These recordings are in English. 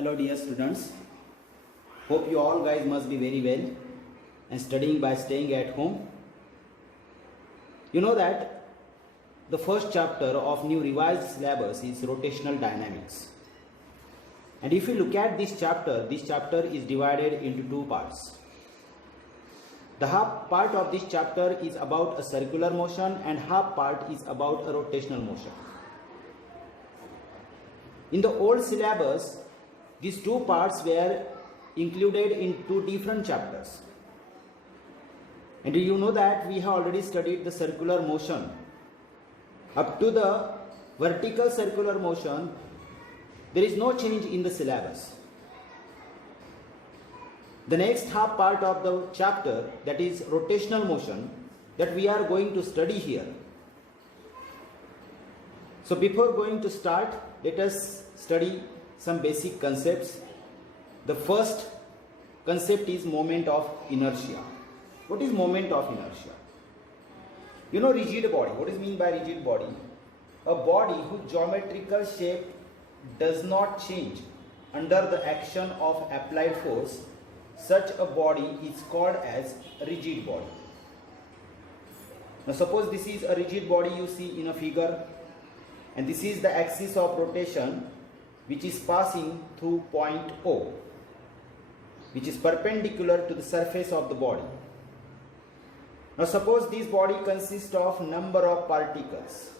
Hello dear students, hope you all guys must be very well and studying by staying at home. You know that the first chapter of new revised syllabus is rotational dynamics. And if you look at this chapter is divided into two parts. The half part of this chapter is about a circular motion and half part is about a rotational motion. In the old syllabus, these two parts were included in two different chapters. And you know that we have already studied the circular motion. Up to the vertical circular motion, there is no change in the syllabus. The next half part of the chapter, that is rotational motion, that we are going to study here. So before going to start, let us study some basic concepts. The first concept is moment of inertia. What is moment of inertia? You know rigid body. What is mean by rigid body? A body whose geometrical shape does not change under the action of applied force. Such a body is called as a rigid body. Now suppose this is a rigid body you see in a figure, and this is the axis of rotation which is passing through point O, which is perpendicular to the surface of the body. Now suppose this body consists of number of particles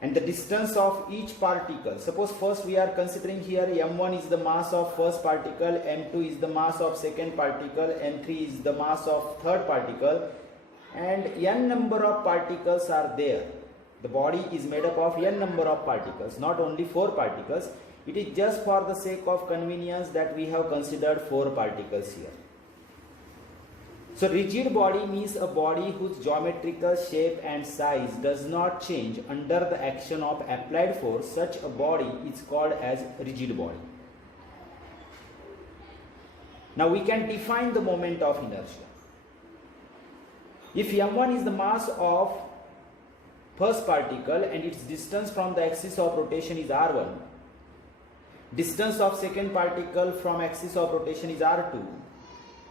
and the distance of each particle. Suppose first we are considering here m1 is the mass of first particle, m2 is the mass of second particle, m3 is the mass of third particle, and n number of particles are there. The body is made up of n number of particles, not only 4 particles. It is just for the sake of convenience that we have considered 4 particles here. So rigid body means a body whose geometrical shape and size does not change under the action of applied force. Such a body is called as rigid body. Now we can define the moment of inertia. If m1 is the mass of first particle and its distance from the axis of rotation is r1, distance of second particle from axis of rotation is r2,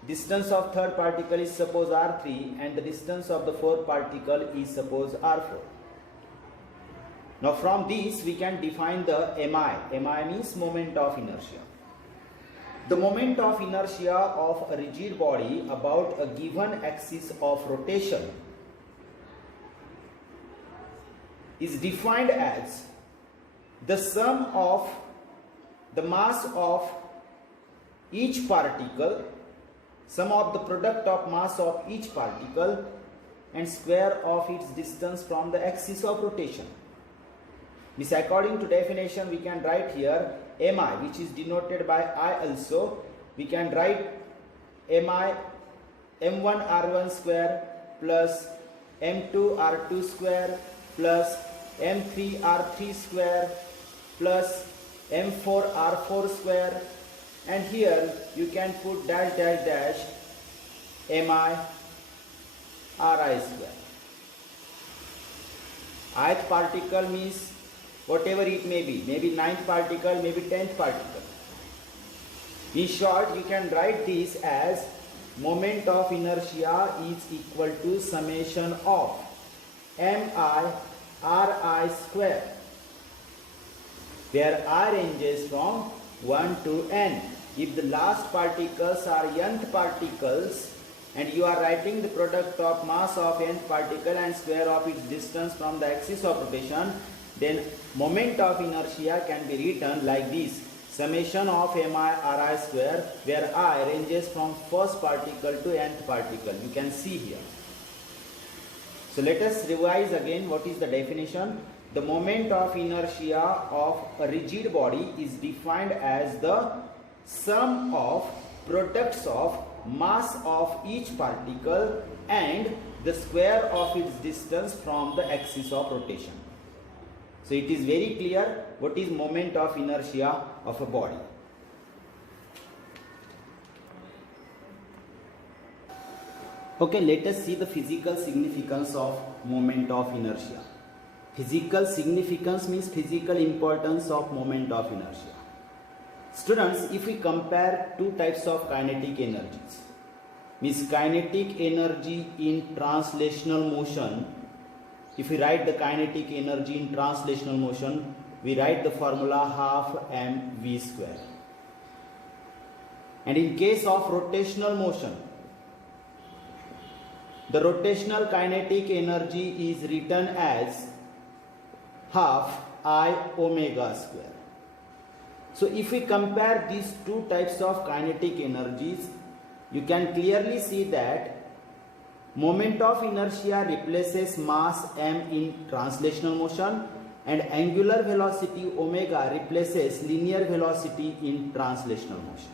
distance of third particle is suppose r3, and the distance of the fourth particle is suppose r4. Now from this we can define the mi. Mi means moment of inertia. The moment of inertia of a rigid body about a given axis of rotation is defined as the sum of the mass of each particle, sum of the product of mass of each particle, and square of its distance from the axis of rotation. This, according to definition, we can write here mi, which is denoted by I also. We can write mi m1 r1 square plus m2 r2 square plus m3 r3 square plus m4 r4 square, and here you can put dash dash dash mi ri square. Ith particle means whatever it may be, maybe 9th particle, maybe 10th particle. In short, you can write this as moment of inertia is equal to summation of mi ri square, where I ranges from 1 to n. If the last particles are nth particles and you are writing the product of mass of nth particle and square of its distance from the axis of rotation, then moment of inertia can be written like this: summation of mi ri square, where I ranges from first particle to nth particle. You can see here. So let us revise again what is the definition. The moment of inertia of a rigid body is defined as the sum of products of mass of each particle and the square of its distance from the axis of rotation. So it is very clear what is moment of inertia of a body. Okay, let us see the physical significance of moment of inertia. Physical significance means physical importance of moment of inertia. Students, if we compare two types of kinetic energies, means kinetic energy in translational motion, if we write the kinetic energy in translational motion, we write the formula half mv square. And in case of rotational motion, the rotational kinetic energy is written as half I omega square. So if we compare these two types of kinetic energies, you can clearly see that moment of inertia replaces mass m in translational motion and angular velocity omega replaces linear velocity in translational motion.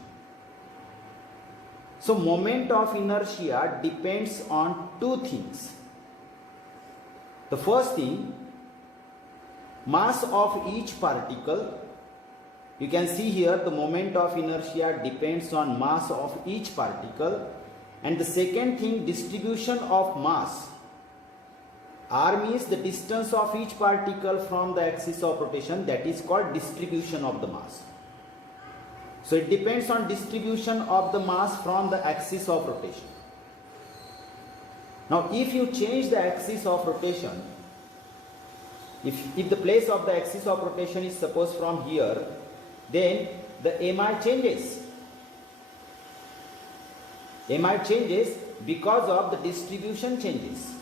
So moment of inertia depends on two things. The first thing, mass of each particle. You can see here the moment of inertia depends on mass of each particle. And the second thing, distribution of mass. R means the distance of each particle from the axis of rotation, that is called distribution of the mass. So it depends on distribution of the mass from the axis of rotation. Now if you change the axis of rotation, if the place of the axis of rotation is suppose from here, then the mi changes. Mi changes because of the distribution changes.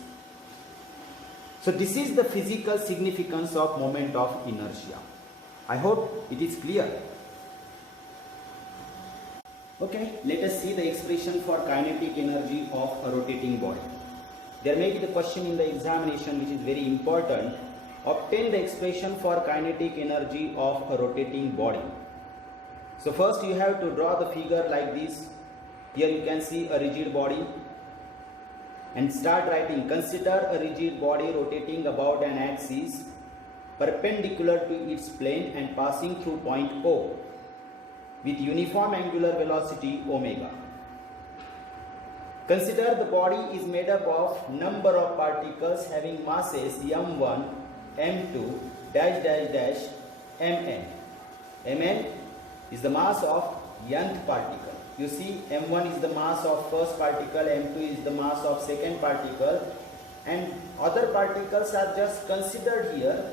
So this is the physical significance of moment of inertia. I hope it is clear. Okay, let us see the expression for kinetic energy of a rotating body. There may be the question in the examination which is very important. Obtain the expression for kinetic energy of a rotating body. So first you have to draw the figure like this. Here you can see a rigid body and start writing. Consider a rigid body rotating about an axis perpendicular to its plane and passing through point O with uniform angular velocity omega. Consider the body is made up of number of particles having masses m1, m2, dash dash dash, mn. Mn is the mass of nth particle. You see, m1 is the mass of first particle, m2 is the mass of second particle, and other particles are just considered here.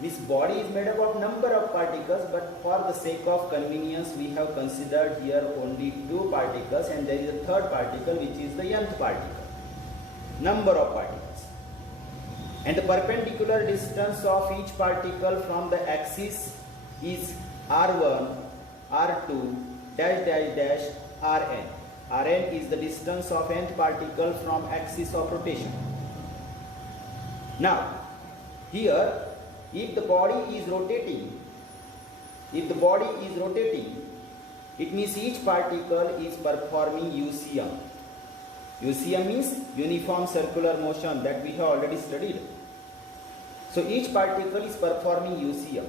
This body is made up of number of particles, but for the sake of convenience we have considered here only two particles, and there is a third particle which is the nth particle. Number of particles. And the perpendicular distance of each particle from the axis is r1, r2, dash dash dash, rn. Rn is the distance of nth particle from axis of rotation. Now, here, if the body is rotating, it means each particle is performing UCM. UCM means uniform circular motion, that we have already studied. So each particle is performing UCM.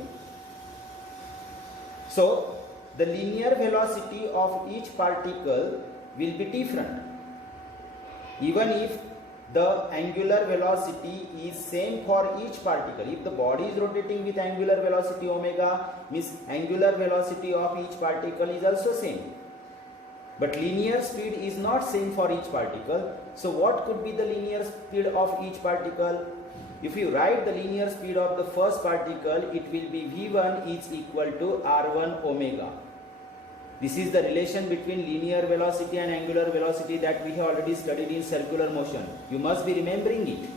So the linear velocity of each particle will be different. Even if the angular velocity is same for each particle. If the body is rotating with angular velocity omega, means angular velocity of each particle is also same. But linear speed is not same for each particle. So what could be the linear speed of each particle? If you write the linear speed of the first particle, it will be V1 is equal to R1 omega. This is the relation between linear velocity and angular velocity that we have already studied in circular motion. You must be remembering it.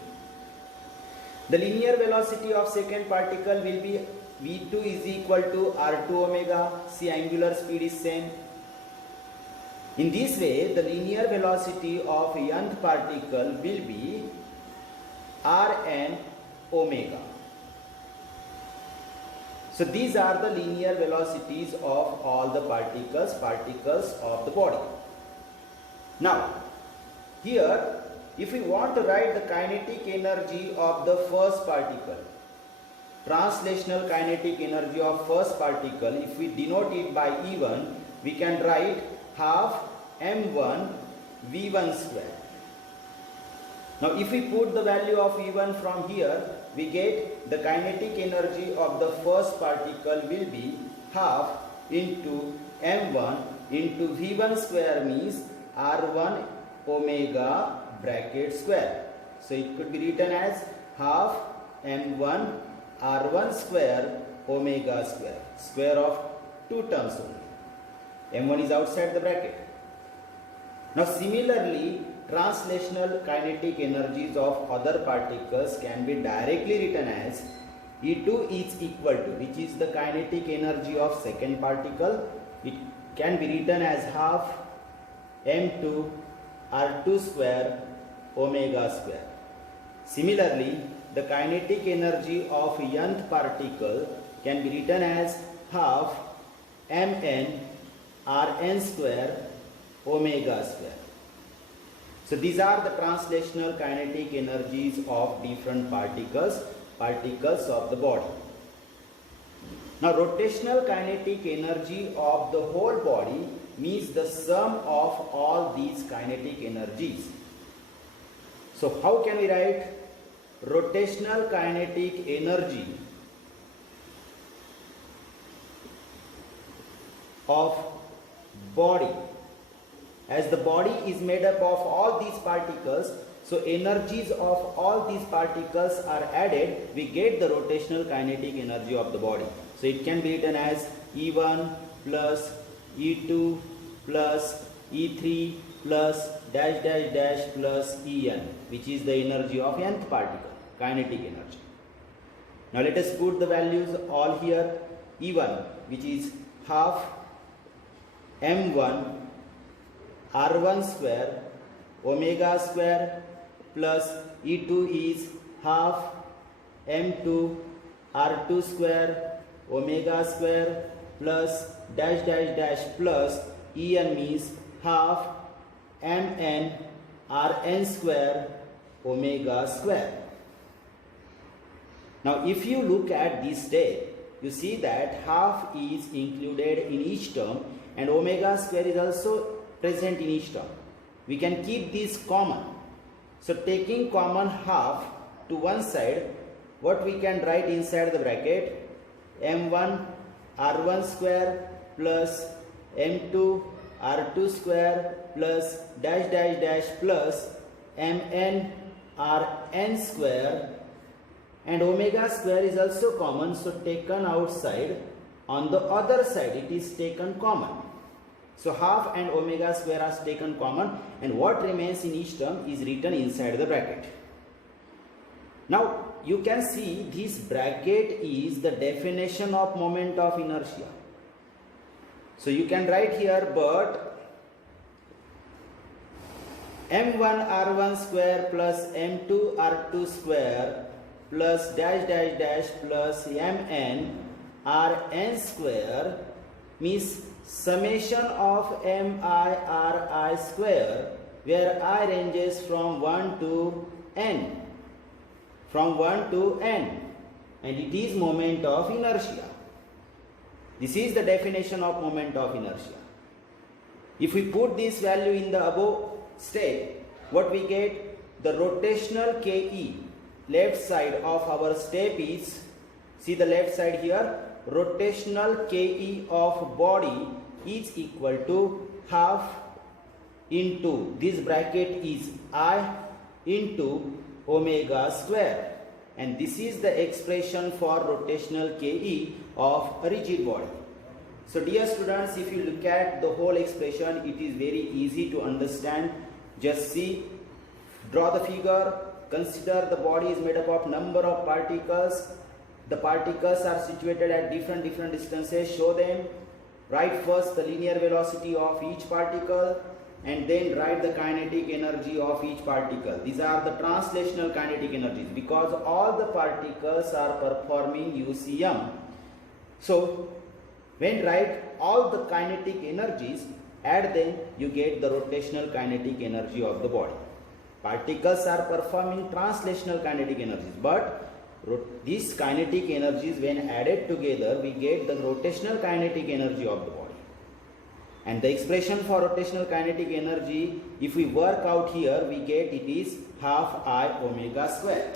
The linear velocity of second particle will be V2 is equal to R2 omega. See, angular speed is same. In this way, the linear velocity of nth particle will be Rn omega. So these are the linear velocities of all the particles of the body. Now, here, if we want to write the kinetic energy of the first particle, translational kinetic energy of first particle, if we denote it by E1, we can write half m1 v1 square. Now if we put the value of E1 from here, we get the kinetic energy of the first particle will be half into m1 into v1 square means r1 omega bracket square. So it could be written as half m1 r1 square omega square, square of two terms only. M1 is outside the bracket. Now similarly, translational kinetic energies of other particles can be directly written as E2 is equal to, which is the kinetic energy of second particle. It can be written as half m2 r2 square omega square. Similarly, the kinetic energy of nth particle can be written as half mn rn square omega square. So these are the translational kinetic energies of different particles of the body. Now rotational kinetic energy of the whole body means the sum of all these kinetic energies. So how can we write rotational kinetic energy of body? As the body is made up of all these particles, so energies of all these particles are added, we get the rotational kinetic energy of the body. So it can be written as E1 plus E2 plus E3 plus dash dash dash plus En, which is the energy of nth particle, kinetic energy. Now let us put the values all here. E1, which is half m1 r1 square omega square plus E2 is half m2 r2 square omega square plus dash dash dash plus En means half mn rn square omega square. Now if you look at this step, you see that half is included in each term and omega square is also present in each term. We can keep these common. So taking common half to one side, what we can write inside the bracket? m1 r1 square plus m2 r2 square plus dash dash dash plus mn rn square, and omega square is also common, so taken outside. On the other side it is taken common. So half and omega square are taken common, and what remains in each term is written inside the bracket. Now you can see this bracket is the definition of moment of inertia. So you can write here, but m1 r1 square plus m2 r2 square plus dash dash dash plus mn rn square means summation of mi ri square, where I ranges from 1 to n, and it is moment of inertia. This is the definition of moment of inertia. If we put this value in the above step, what we get? The rotational Ke, left side of our step is, see the left side here, rotational Ke of body is equal to half into, this bracket is I into omega square, and this is the expression for rotational Ke of a rigid body. So dear students, if you look at the whole expression, it is very easy to understand. Just see, draw the figure, consider the body is made up of number of particles. The particles are situated at different distances, show them. Write first the linear velocity of each particle and then write the kinetic energy of each particle. These are the translational kinetic energies because all the particles are performing UCM. So when write all the kinetic energies, add them, you get the rotational kinetic energy of the body. Particles are performing translational kinetic energies, but these kinetic energies, when added together, we get the rotational kinetic energy of the body. And the expression for rotational kinetic energy, if we work out here, we get it is half I omega square.